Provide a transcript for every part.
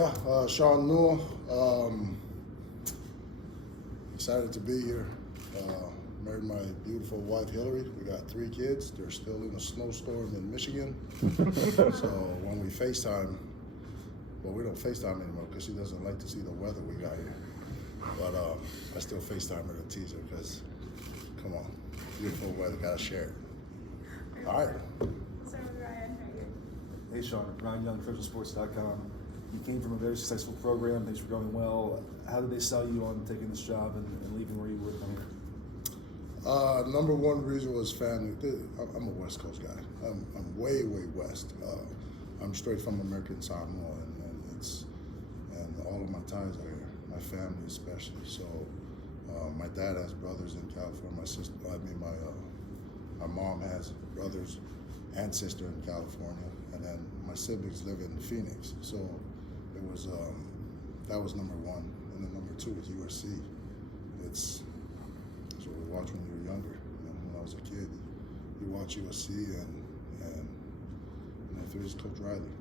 Yeah, Shaun Nua. Excited to be here. Married my beautiful wife Hillary. We got 3 kids. They're still in a snowstorm in Michigan. So when we FaceTime, well, we don't FaceTime anymore because she doesn't like to see the weather we got here. But I still FaceTime her to tease her because, come on, beautiful weather, gotta share it. All right. Let's start with Ryan right here. Hey Shaun, Ryan Young, TrojanSports.com. You came from a very successful program, things were going well. How did they sell you on taking this job and leaving where you were from here? Number one reason was family. I'm a West Coast guy. I'm way west. I'm straight from American Samoa, and all of my ties are here. My family especially. So my dad has brothers in California. My mom has brothers and sister in California, and then my siblings live in Phoenix. So it was that was number one, and then number 2 was USC. It's what we watched when you were younger. When I was a kid, you watch USC, and 3 is Coach Riley.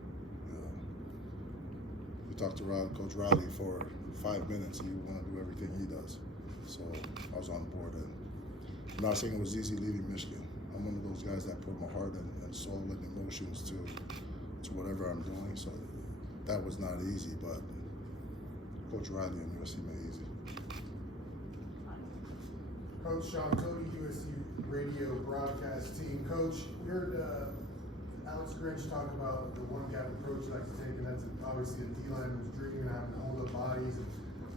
You talk to Coach Riley for 5 minutes, and you want to do everything he does. So I was on board, and I'm not saying it was easy leaving Michigan. I'm one of those guys that put my heart and soul and emotions to whatever I'm doing. So that was not easy, but Coach Riley and USC made it easy. Coach Shaun, Cody, USC radio broadcast team. Coach, we heard Alex Grinch talk about the one gap approach you like to take, and that's obviously a D-lineman's dream, and having to hold up bodies and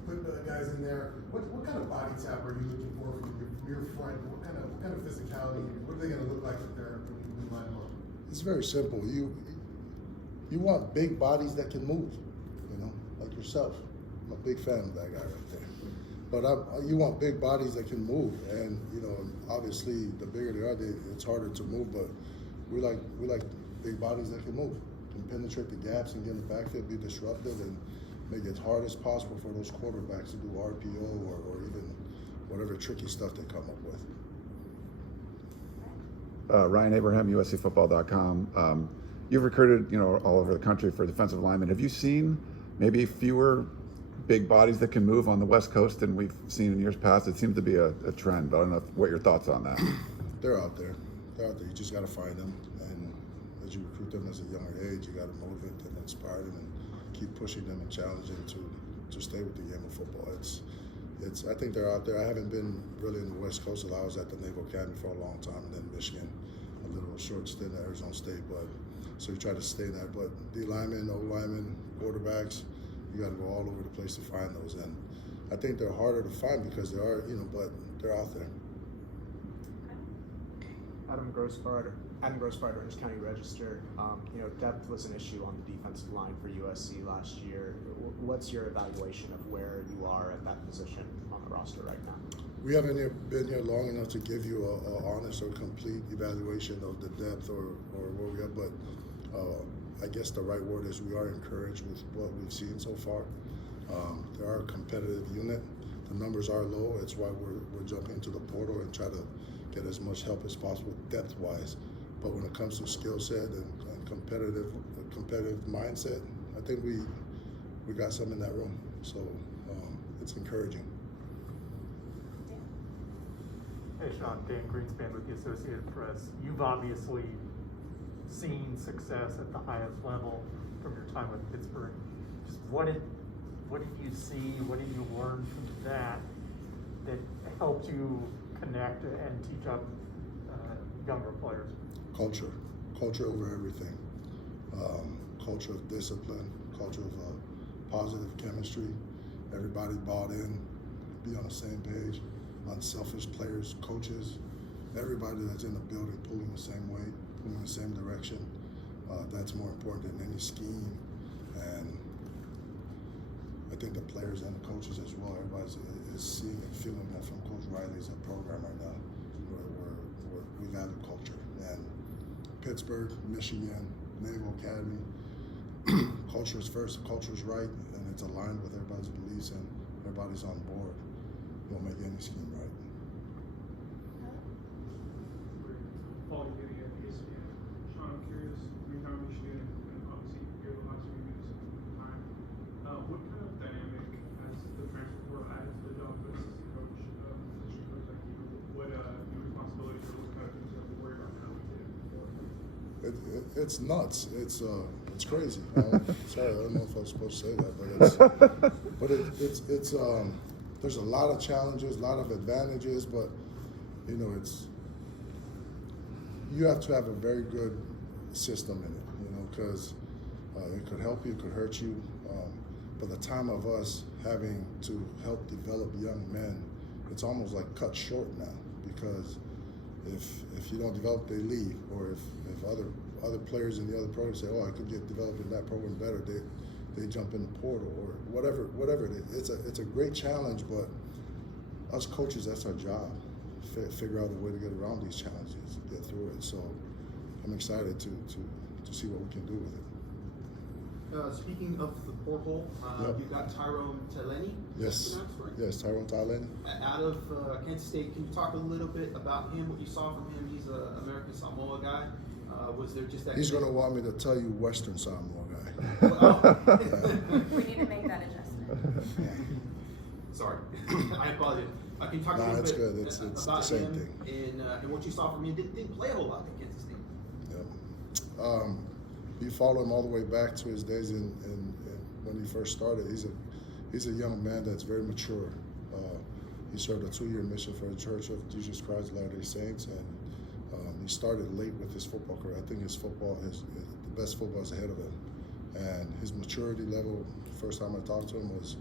put guys in there. What kind of body type are you looking for from your front? What kind of physicality? What are they going to look like if they're when you line them up? It's very simple. You want big bodies that can move, like yourself. I'm a big fan of that guy right there. But you want big bodies that can move, and obviously the bigger they are, it's harder to move. But we like big bodies that can move, can penetrate the gaps and get in the backfield, be disruptive, and make it as hard as possible for those quarterbacks to do RPO or even whatever tricky stuff they come up with. Ryan Abraham, USCFootball.com. You've recruited, all over the country for defensive linemen. Have you seen maybe fewer big bodies that can move on the West Coast than we've seen in years past? It seems to be a trend, but I don't know what your thoughts on that. They're out there. You just got to find them, and as you recruit them as a younger age, you got to motivate them, inspire them, and keep pushing them and challenging them to stay with the game of football. I think they're out there. I haven't been really in the West Coast. I was at the Naval Academy for a long time, and then Michigan, a little short stint at Arizona State. So you try to stay there. But D linemen, O linemen, quarterbacks, you got to go all over the place to find those. And I think they're harder to find because they are, but they're out there. Adam Grossbarger is County Register. Depth was an issue on the defensive line for USC last year. What's your evaluation of where you are at that position on the roster right now? We haven't been here long enough to give you a honest or complete evaluation of the depth or where we are, but I guess the right word is we are encouraged with what we've seen so far. They are a competitive unit. The numbers are low. It's why we're jumping into the portal and try to get as much help as possible depth-wise. But when it comes to skill set and competitive mindset, I think we got some in that room. So it's encouraging. Hey Shaun, Dan Greenspan with the Associated Press. You've obviously seen success at the highest level from your time with Pittsburgh. Just what did you see? What did you learn from that helped you connect and teach up younger players? Culture over everything. Culture of discipline, culture of positive chemistry. Everybody bought in, be on the same page. Unselfish players, coaches, everybody that's in the building pulling the same way, pulling the same direction. That's more important than any scheme. And I think the players and the coaches as well, everybody is seeing and feeling that from Coach Riley's program right now. We value culture. And Pittsburgh, Michigan, Naval Academy, culture is first, culture is right, and it's aligned with everybody's beliefs and everybody's on board. You won't make any scheme right. Paul, you're getting at ESPN. Shaun, I'm curious, Michigan, and obviously you're the last few minutes of time. It's nuts. It's crazy. Sorry, I don't know if I was supposed to say that, but it's there's a lot of challenges, a lot of advantages, but you know, you have to have a very good system in it, you know, because it could help you, it could hurt you. But the time of us having to help develop young men, it's almost like cut short now, because if you don't develop, they leave, or if other players in the other program say, oh, I could get developed in that program better, they jump in the portal or whatever it is. It's a great challenge, but us coaches, that's our job. Figure out a way to get around these challenges, get through it. So I'm excited to see what we can do with it. Speaking of the portal, Yep. you've got Tyrone Taleni. Yes, yes, Tyrone Thailand. Out of Kansas State, can you talk a little bit about him, what you saw from him? He's an American Samoa guy. Was there just that? He's going to want me to tell you Western Samoa guy. We need to make that adjustment. Sorry, I apologize. Can you talk a Nah, little it's bit good. It's about the same him thing. and what you saw from him? Didn't play a whole lot at Kansas State. Yep. You follow him all the way back to his days in when he first started. He's a young man that's very mature. He served a 2-year mission for the Church of Jesus Christ of Latter-day Saints, and he started late with his football career. I think the best football is ahead of him, and his maturity level. First time I talked to him was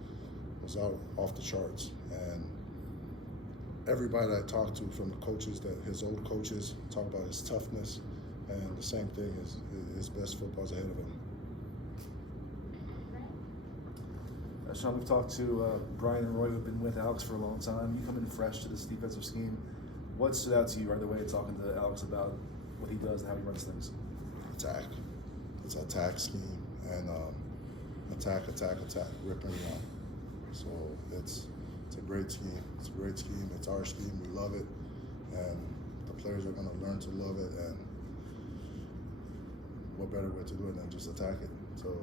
out off the charts, and everybody that I talked to, from the coaches, that his old coaches, talk about his toughness, and the same thing is his best football is ahead of him. Shaun, we've talked to Brian and Roy, who've been with Alex for a long time. You come in fresh to this defensive scheme. What stood out to you right away talking to Alex about what he does and how he runs things? Attack. It's an attack scheme, and attack, rip and run. So it's a great scheme. It's a great scheme. It's our scheme. We love it, and the players are going to learn to love it. And what better way to do it than just attack it? So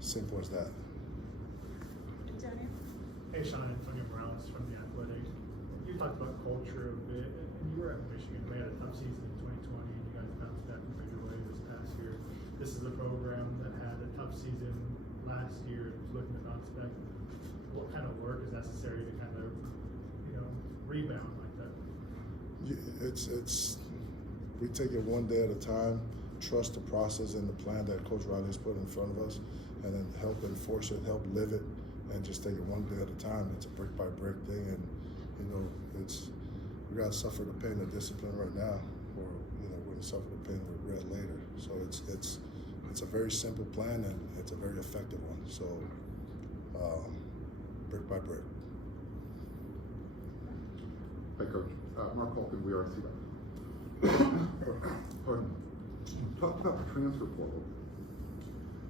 simple as that. Antonio? Hey, Shaun, Antonio Morales from The Athletic. You talked about culture a bit, and you were at Michigan. We had a tough season in 2020, and you guys bounced back in a bigger way this past year. This is a program that had a tough season last year, looking to bounce back. What kind of work is necessary to kind of, rebound like that? It's we take it one day at a time, trust the process and the plan that Coach Riley's put in front of us, and then help enforce it, help live it, and just take it one day at a time. It's a brick by brick thing, and we got to suffer the pain of discipline right now, or we're going to suffer the pain of regret later. So it's a very simple plan, and it's a very effective one. So brick by brick. Hi, Coach. Mark Holkin, USC. Pardon. You talked about the transfer portal,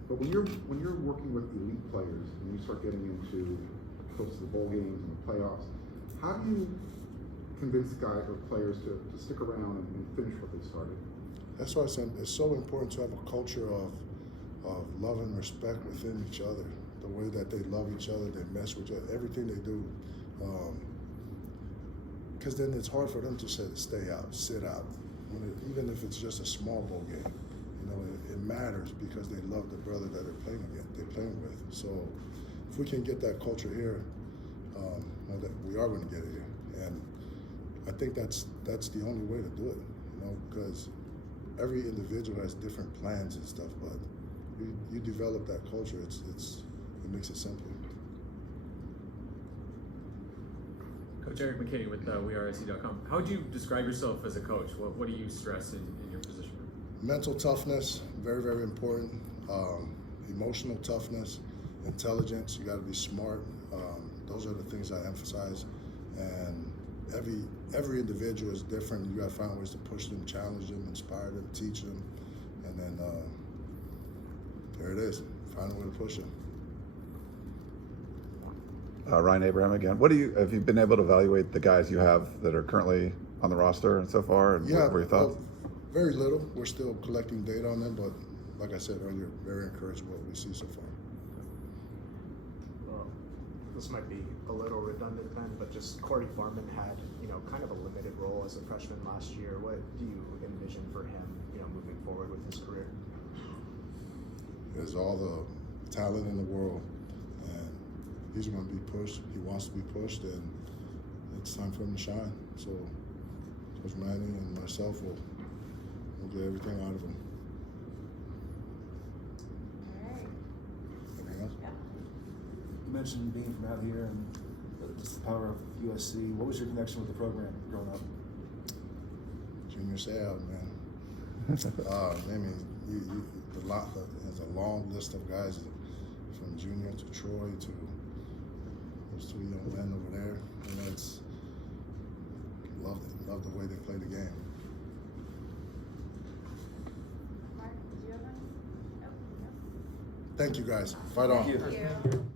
but when you're working with elite players and you start getting into close to the bowl games and the playoffs, how do you convince guys or players to stick around and finish what they started? That's why it's so important to have a culture of love and respect within each other. The way that they love each other, they mess with each other, everything they do. Because then it's hard for them to stay out, sit out. Even if it's just a small bowl game, it matters because they love the brother that they're playing with. So if we can get that culture here, that we are going to get it here. And I think that's the only way to do it, because every individual has different plans and stuff, but you develop that culture, it makes it simple. Coach Eric McKinney with WeAreSC.com. How would you describe yourself as a coach? What do you stress in your position? Mental toughness, very, very important. Emotional toughness, intelligence, you got to be smart. Those are the things I emphasize. And every individual is different. You got to find ways to push them, challenge them, inspire them, teach them. And then there it is. Find a way to push them. Ryan Abraham again. Have you been able to evaluate the guys you have that are currently on the roster so far? And Yeah, what were your thoughts? Very little. We're still collecting data on them, but like I said earlier, very encouraged with what we see so far. this might be a little redundant then, but just Corey Farman had, kind of a limited role as a freshman last year. What do you envision for him, moving forward with his career? There's all the talent in the world, and he's going to be pushed. He wants to be pushed, and it's time for him to shine. So Coach Manny and myself will get everything out of him. All right. Anything else? Yep. You mentioned being from out here and just the power of USC. What was your connection with the program growing up? Junior Seau, man. I mean, there's a long list of guys from junior to Troy to those two young men over there. It's love the way they play the game. Mark, did you have one? Nope. Thank you guys. Fight on. Thank you. Thank you.